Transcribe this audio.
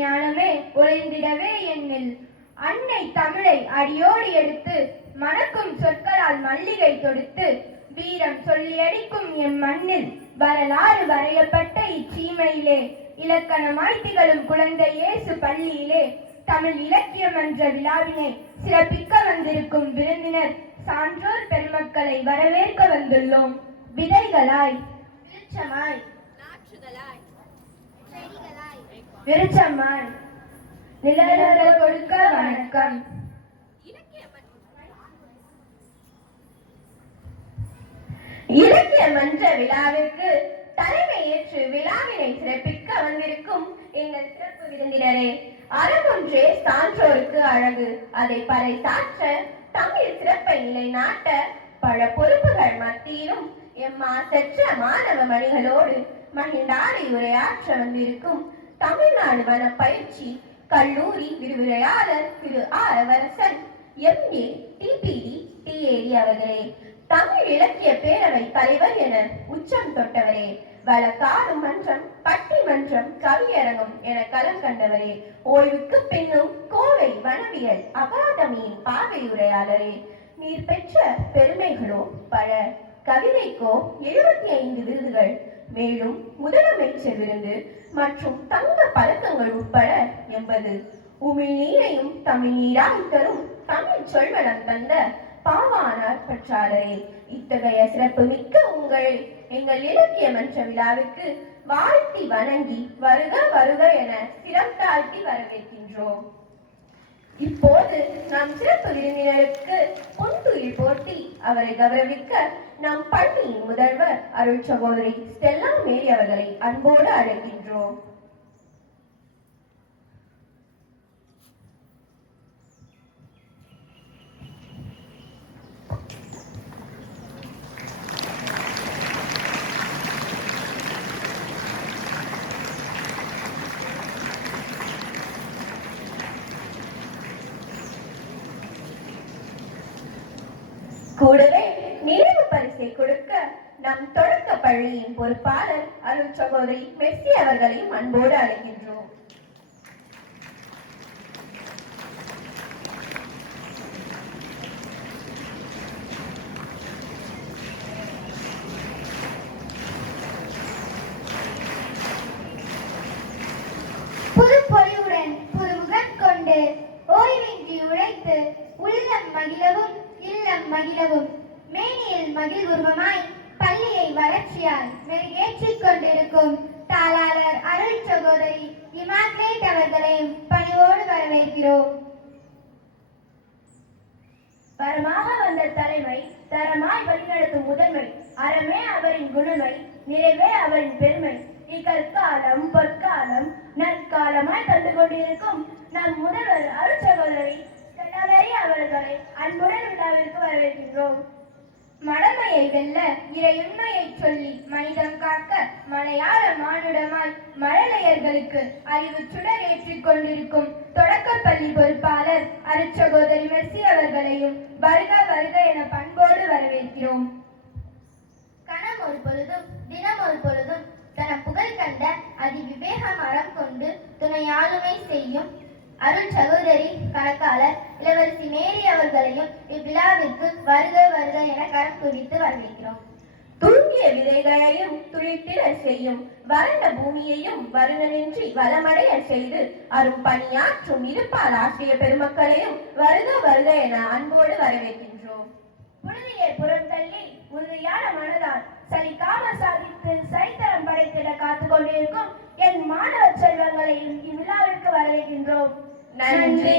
ஞானமே ஒளிந்திடவே எண்ணில் அன்னை தமிழை அடியோடு எடுத்து மணக்கும் சொற்களால் மல்லிகை தொடுத்து வீரம் சொல்லியடிக்கும் எம் மண்ணில் வரலாறு வரையப்பட்ட இச்சீமையிலே இலக்கணமாய் திகழும் குழந்தை இயேசு பள்ளியிலே தமிழ் இலக்கியம் என்ற விழாவினை சிறப்பிக்க வந்திருக்கும் விருந்தினர் சான்றோர் பெருமக்களை வரவேற்க வந்துள்ளோம். விதைகளாய் விருட்சமாய் நாற்றுகளாய் விருட்சமாய் நிழலோடு கொடுக்க வணக்கம். இலக்கிய மன்ற விழாவிற்கு தலைமை ஏற்று விழாவினை சிறப்பிக்க வந்திருக்கும் எங்கள் சிறப்பு விருந்தினரே, அறமொன்றே சான்றோருக்கு அழகு, அதை பறைசாற்ற தமிழ் சிறப்பை நிலைநாட்ட பல பொறுப்புகள் மத்தியிலும் எம்மாசற்ற மாணவ மணிகளோடு மகிழ்ந்தாடி உரையாற்ற வந்திருக்கும் தமிழ்நாடு வன பயிற்சி கல்லூரி விரிவுரையாளர் திரு ஆரவரசன் MA TPD TAD அவர்களே, தமிழ் இலக்கிய பேரவை தலைவர் என உச்சம் தொட்டவரே, வழக்காடு மன்றம், பட்டிமன்றம், கவியரங்கம் என களம் கண்டவரே, ஓய்வுக்கு பின்னும் கோவை வனவியல் அகாதமியின் பார்வையுரையாளரே, நீர் பெற்ற பெருமைகளோ பல, கவிதைக்கோ 75 விருதுகள், மேலும் முதலமைச்சர் விருது மற்றும் தங்க பதக்கங்கள் உட்பட 80, உமிழ் நீரையும் தமிழ் நீராய் தரும் தமிழ் சொல்வளம் தந்த பாவானார் பற்றாளரே, இத்தகைய சிறப்பு மிக்க உங்களை எங்கள் இலக்கிய மன்ற விழாவிற்கு வாழ்த்தி வணங்கி வருக வருக என சிறந்தாழ்த்தி வரவேற்கின்றோம். இப்போது நம் சிறப்பு விருந்தினருக்கு பொன்துயில் போட்டி அவரை கௌரவிக்க நம் பள்ளியின் முதல்வர் அருள் சகோதரி ஸ்டெல்லா மேரி அவர்களை அன்போடு அழைக்கின்றோம். கூடவே நிறைவு பரிசை கொடுக்க நம் தொடக்க பள்ளியின் பொறுப்பாளர் அருள் சகோதரி மெர்சி அவர்களையும் அன்போடு அழைக்கின்றோம். புது பொலிவுடன் புதுமுகம் கொண்டு ஓய்வின்றி உழைத்து உள்ளம் மகிழவும் இல்லம் மகிழவும் மேனியில் மகிழ்வுருவமாய் பள்ளியை வளர்ச்சியால் மெருகேற்றிக் கொண்டிருக்கும் தாளாளர் அருள் சகோதரி இமாக்லேட் அவர்களையும் பணிவோடு வரவேற்கிறோம். வரமாக வந்த தலைமை, தரமாய் வழிநடத்தும் முதன்மை, அறமே அவரின் குணமை, நிறைவே அவரின் பெருமை, இக்கற்காலம் பொற்காலம் நற்காலமாய் தந்து கொண்டிருக்கும் நம் முதல்வர் அருள் சகோதரி அவர்களை அன்புடன் விழாவிற்கு வரவேற்கின்றோம். மடமையை வெல்ல இறையுண்மையை சொல்லி மனிதம் காக்க மலையாள மானுடமாய் மழலையர்களுக்கு அறிவு சுடர் ஏற்றிக் கொண்டிருக்கும் தொடக்கப்பள்ளி பொறுப்பாளர் அருட்சகோதரி மெர்சி அவர்களையும் வருக வருக என பண்போடு வரவேற்கிறோம். கணம் ஒரு பொழுதும் தினம் ஒரு பொழுதும் தன புகழ் கண்ட அதி விவேகம் அறம் கொண்டு துணை ஆளுமை செய்யும் அருள் சகோதரி கணக்காளர் இளவரசி மேரி அவர்களையும் இவ்விழாவிற்கு வருக வருக என கரம் குவித்து வரவேற்கிறோம். தூங்கிய விதைகளையும் துளிர்த்திட செய்யும், வறண்ட பூமியையும் வருணனின்றி வளமடைய செய்து அரும் பணியாற்றும் இருப்பால் ஆசிரிய பெருமக்களையும் வருக வருக என அன்போடு வரவேற்கின்றோம். புழுதியை புறம் தள்ளி உறுதியான மனதால் சலிக்காம சாதித்து சரித்திரம் படைத்திட காத்துக் கொண்டிருக்கும் என் மாணவ செல்வங்களையும் இவ்விழாவிற்கு வரவேற்கின்றோம். நன்றி.